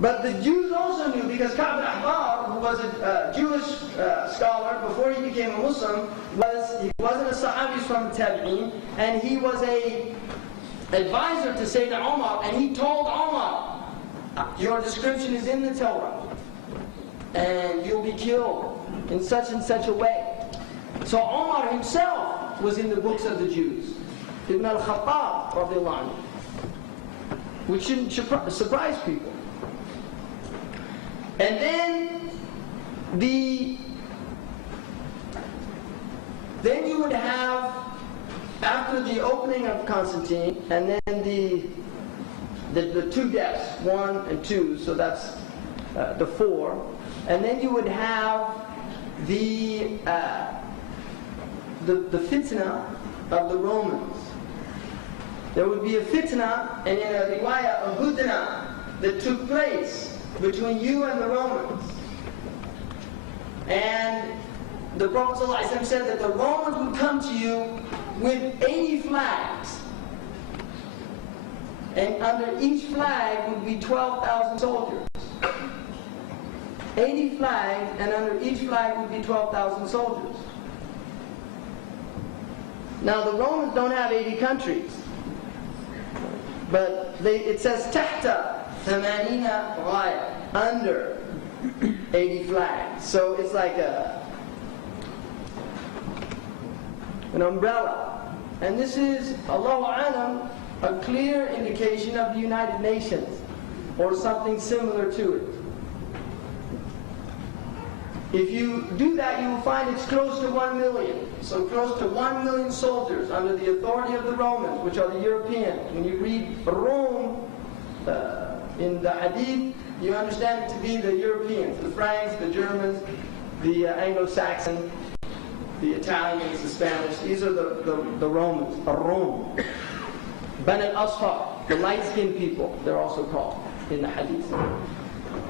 But the Jews also knew, because Ka'b al-Ahbar, who was a Jewish scholar before he became a Muslim, he wasn't a Sahabi, from Tabi'een, and he was a advisor to Sayyidina Umar, and he told Umar, your description is in the Torah, and you'll be killed in such and such a way. So Umar himself was in the books of the Jews. Ibn al-Khattab, radiallahu anhu, which shouldn't surprise people. And then you would have, after the opening of Constantine, and then the two deaths, 1 and 2, so that's the 4, and then you would have the fitna of the Romans. There would be a fitna, and in a riwayah, a hudna, that took place between you and the Romans. And the Prophet ﷺ said that the Romans would come to you with 80 flags. And under each flag would be 12,000 soldiers. 80 flags, and under each flag would be 12,000 soldiers. Now the Romans don't have 80 countries. But it says tahta 80 ghaya, under 80 flags. So it's like an umbrella. And this is, Allahu A'lam, a clear indication of the United Nations, or something similar to it. If you do that, you will find it's close to 1 million. So close to 1 million soldiers under the authority of the Romans, which are the Europeans. When you read Rome in the Hadith, you understand it to be the Europeans, the Franks, the Germans, the Anglo-Saxon, the Italians, the Spanish. These are the Romans, Rome. Ban al-Asfar, the light-skinned people, they're also called in the Hadith.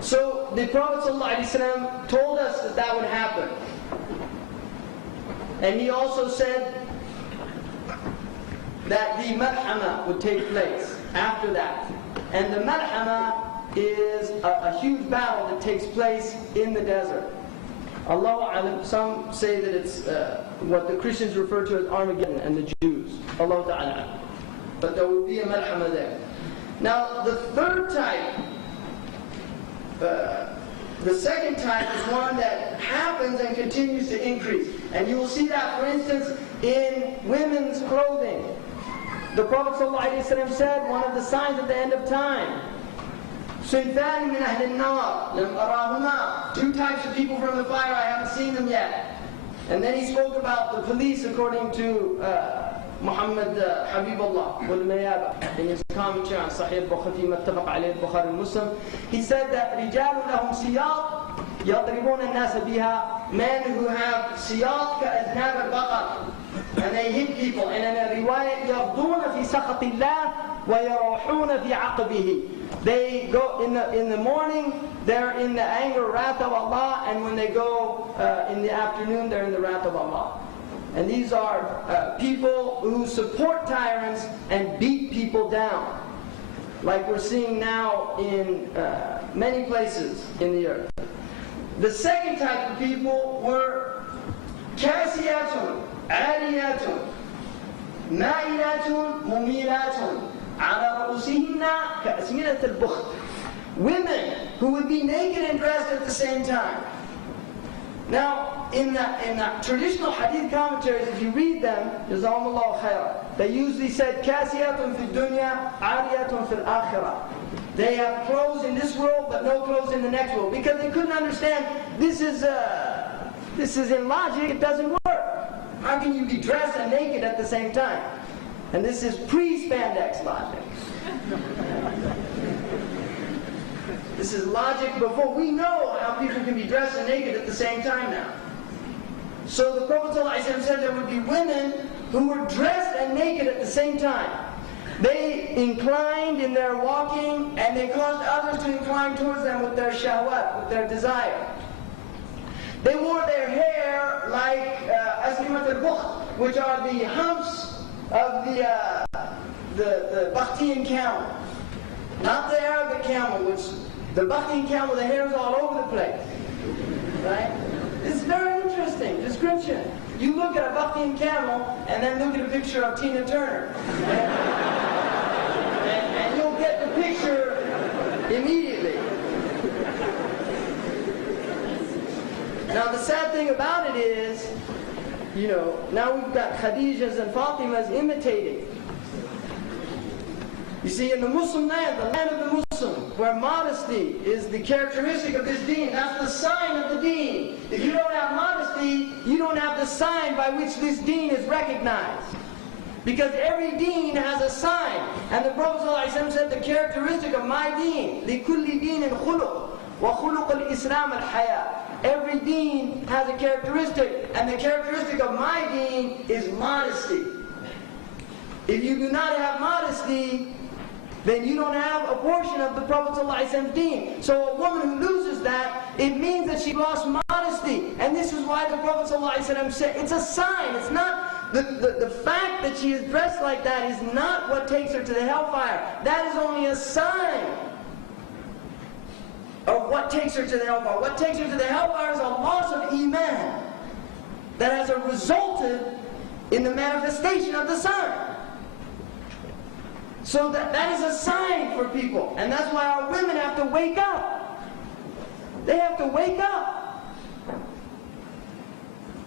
So the Prophet ﷺ told us that that would happen. And he also said that the malhama would take place after that. And the malhama is a huge battle that takes place in the desert. Allahu A'lam, some say that it's what the Christians refer to as Armageddon, and the Jews. Allahu Ta'ala. But there will be a malhama there. Now the third type, the second type is one that happens and continues to increase. And you will see that, for instance, in women's clothing. The Prophet ﷺ said, one of the signs at the end of time, صِنْفَانِ مِنْ أَهْلِ النَّارِ لَمْ أَرَاهُمَا, 2 types of people from the fire, I haven't seen them yet. And then he spoke about the police according to Muhammad Habibullah wal-Mayaba in his commentary on Sahih Bukhari Muttafaq alayhi Bukhari Muslim. He said that رِجَالٌ لَهُمْ سِيَاطٌ يَضْرِبُونَ النَّاسَ بِهَا, men who have siyat كَأَذْنَابَ الْبَقَرِ, and they hit people. And in a riwayat, يَغْضُونَ فِي سَخَطِ اللَّهِ وَيَرَوْحُونَ فِي عَقْبِهِ, they go in the morning, they're in the anger, wrath of Allah, and when they go in the afternoon, they're in the wrath of Allah. And these are people who support tyrants and beat people down, like we're seeing now in many places in the earth. The second type of people were kasiyatun, aliyatun, ma'ilatun, mumilatun, ala ru'usihinna ka'asminat al-bukht. Women who would be naked and dressed at the same time. Now, in the traditional hadith commentaries, if you read them, Jazakumullahu khair, they usually said, Kasiyatun fi dunya, Ariyatun fil akhirah. They have clothes in this world, but no clothes in the next world. Because they couldn't understand, this is in logic, it doesn't work. How can you be dressed and naked at the same time? And this is pre-spandex logic. This is logic before we know how people can be dressed and naked at the same time now. So the Prophet ﷺ said there would be women who were dressed and naked at the same time. They inclined in their walking, and they caused others to incline towards them with their shahwat, with their desire. They wore their hair like aslimat al-bukht, which are the humps of the Bakhtian camel. Not the Arabic camel, which The bucking camel, the hair is all over the place. Right? It's a very interesting description. You look at a bucking camel and then look at a picture of Tina Turner. And you'll get the picture immediately. Now the sad thing about it is, you know, now we've got Khadijas and Fatimas imitating. You see, in the Muslim land, the land of the Muslim, where modesty is the characteristic of this deen, that's the sign of the deen. If you don't have modesty, you don't have the sign by which this deen is recognized. Because every deen has a sign. And the Prophet ﷺ said the characteristic of my deen, لِكُلِّ دِينٍ خُلُقٍ وَخُلُقُ الْإِسْلَامَ الْحَيَاةِ. Every deen has a characteristic, and the characteristic of my deen is modesty. If you do not have modesty, then you don't have a portion of the Prophet ﷺ's deen. So a woman who loses that, it means that she lost modesty. And this is why the Prophet ﷺ said, it's a sign. It's not, the fact that she is dressed like that is not what takes her to the hellfire. That is only a sign of what takes her to the hellfire. What takes her to the hellfire is a loss of iman that has resulted in the manifestation of the sign. So that is a sign for people. And that's why our women have to wake up. They have to wake up.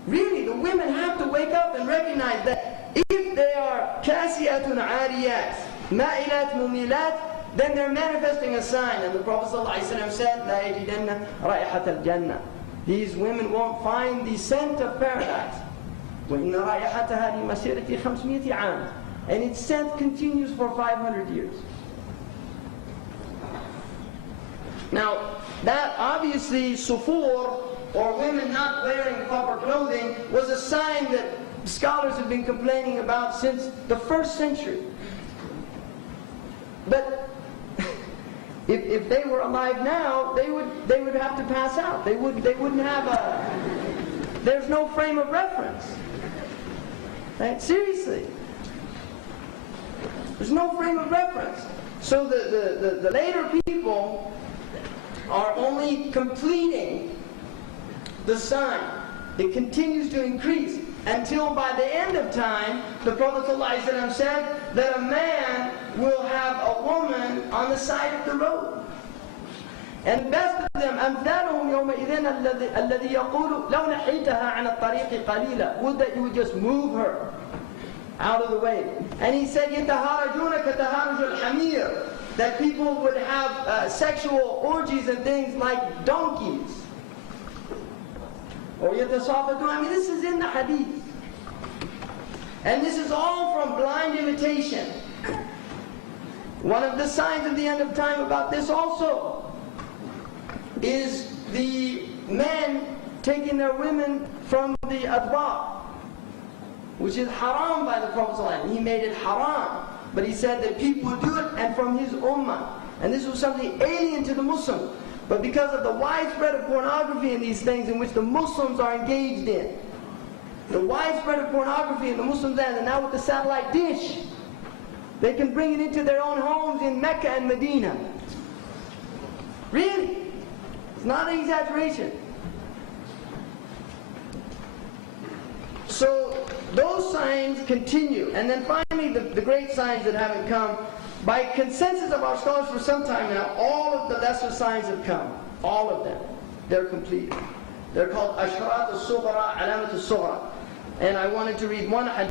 Really, the women have to wake up and recognize that if they are kasiyatun ariyat, ma'ilat mumilat, then they're manifesting a sign. And the Prophet ﷺ said, لَا يَجِدَنَّ رَائِحَةَ الْجَنَّةِ. These women won't find the scent of paradise. وَإِنَّ رَائِحَتَهَا لِمَسِيرَةِ 500 عَامٍ. And its scent continues for 500 years. Now, that obviously, sufur, or women not wearing proper clothing, was a sign that scholars have been complaining about since the 1st century. But if they were alive now, they would have to pass out. They wouldn't have a. There's no frame of reference. Right? Seriously. There's no frame of reference. So the later people are only completing the sign. It continues to increase until by the end of time, the Prophet ﷺ said that a man will have a woman on the side of the road. And the best of them, أَمْثَالُهُمْ يَوْمَئِذٍ الَّذِي يَقُولُ لَوْ نَحِيتَهَا عَنَ الطَّرِيقِ قَلِيلًا. Would that you would just move her out of the way. And he said, يَتَهَارَجُونَ كَتَهَارُجُ الْحَمِيرِ. That people would have sexual orgies and things like donkeys. Or يَتَصَافَتُونَ. I mean, this is in the hadith. And this is all from blind imitation. One of the signs of the end of time about this also is the men taking their women from the adbar, which is haram by the Prophet ﷺ. He made it haram, but he said that people would do it, and from his ummah. And this was something alien to the Muslims. But because of the widespread of pornography in these things in which the Muslims are engaged in, the widespread of pornography in the Muslim land, and now with the satellite dish, they can bring it into their own homes in Mecca and Medina. Really? It's not an exaggeration. So those signs continue. And then finally, the great signs that haven't come. By consensus of our scholars for some time now, all of the lesser signs have come. All of them. They're complete. They're called Ashrat al-Sughra, Alamat al-Sughra. And I wanted to read one hadith.